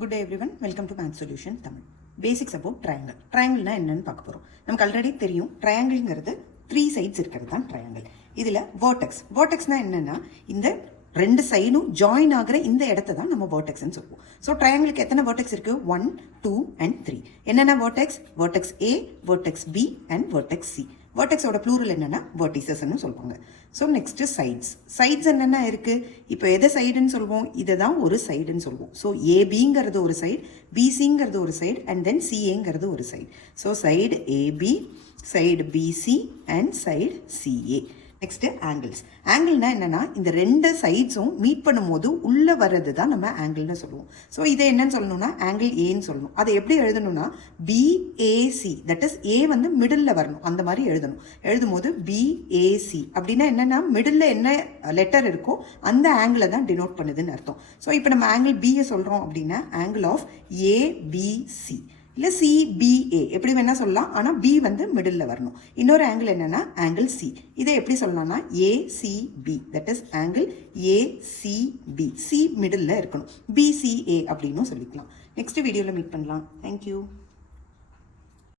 Good day everyone, welcome to Math Solution Tamil. Basics about triangle. Triangle na என்னன்னு பார்க்க போறோம். நமக்கு already தெரியும் triangleங்கிறது 3 sides இருக்கிறது தான் triangle. இதுல vertex. Vertex na என்னன்னா இந்த ரெண்டு சைடும் ஜாயின் ஆகிற இந்த இடத்தை தான் நம்ம vertexன்னு சொல்லுவோம். ஸோ ட்ரையாங்கிளுக்கு எத்தனை vertex இருக்கு? 1, 2 and 3. என்னென்ன vertex? Vertex A, Vertex B and Vertex C. vertexோட ப்ளூரல் என்னன்னா verticesன்னு சொல்லுவாங்க. So next sides. சைட்ஸ் என்னென்ன இருக்கு? இப்போ எதை சைடுன்னு சொல்லுவோம்? இதை தான் ஒரு சைடுன்னு சொல்லுவோம். ஸோ ஏபிங்கிறது ஒரு சைடு, பிசிங்கிறது ஒரு சைடு அண்ட் தென் சிஏங்கிறது ஒரு side. So side A B, side B C and side C A. Next angles. ஆங்கிள்னா என்னன்னா இந்த ரெண்டு சைட்ஸும் மீட் பண்ணும்போது உள்ளே வர்றது தான் நம்ம ஆங்கிள்னு சொல்லுவோம். ஸோ இதை என்னன்னு சொல்லணும்னா ஆங்கிள் ஏன்னு சொல்லணும். அதை எப்படி எழுதணும்னா பிஏசி, தட் இஸ் ஏ வந்து மிடில் வரணும், அந்த மாதிரி எழுதணும். எழுதும் போது பிஏசி அப்படின்னா என்னன்னா மிடில் என்ன லெட்டர் இருக்கோ அந்த ஆங்கிளை தான் டினோட் பண்ணுதுன்னு அர்த்தம். ஸோ இப்போ நம்ம ஆங்கிள் பிஏ சொல்கிறோம் அப்படின்னா ஆங்கிள் ஆஃப் ஏபிசி இல்லை சிபிஏ எப்படி வேணால் சொல்லலாம், ஆனால் பி வந்து மிடில் வரணும். இன்னொரு ஆங்கிள் என்னென்னா ஆங்கிள் சி. இதை எப்படி சொல்லலாம்னா ACB, that is angle ACB. C middle இருக்கணும், பிசிஏ அப்படின்னும் சொல்லிக்கலாம். நெக்ஸ்ட் வீடியோவில் மீட் பண்ணலாம். தேங்க்யூ.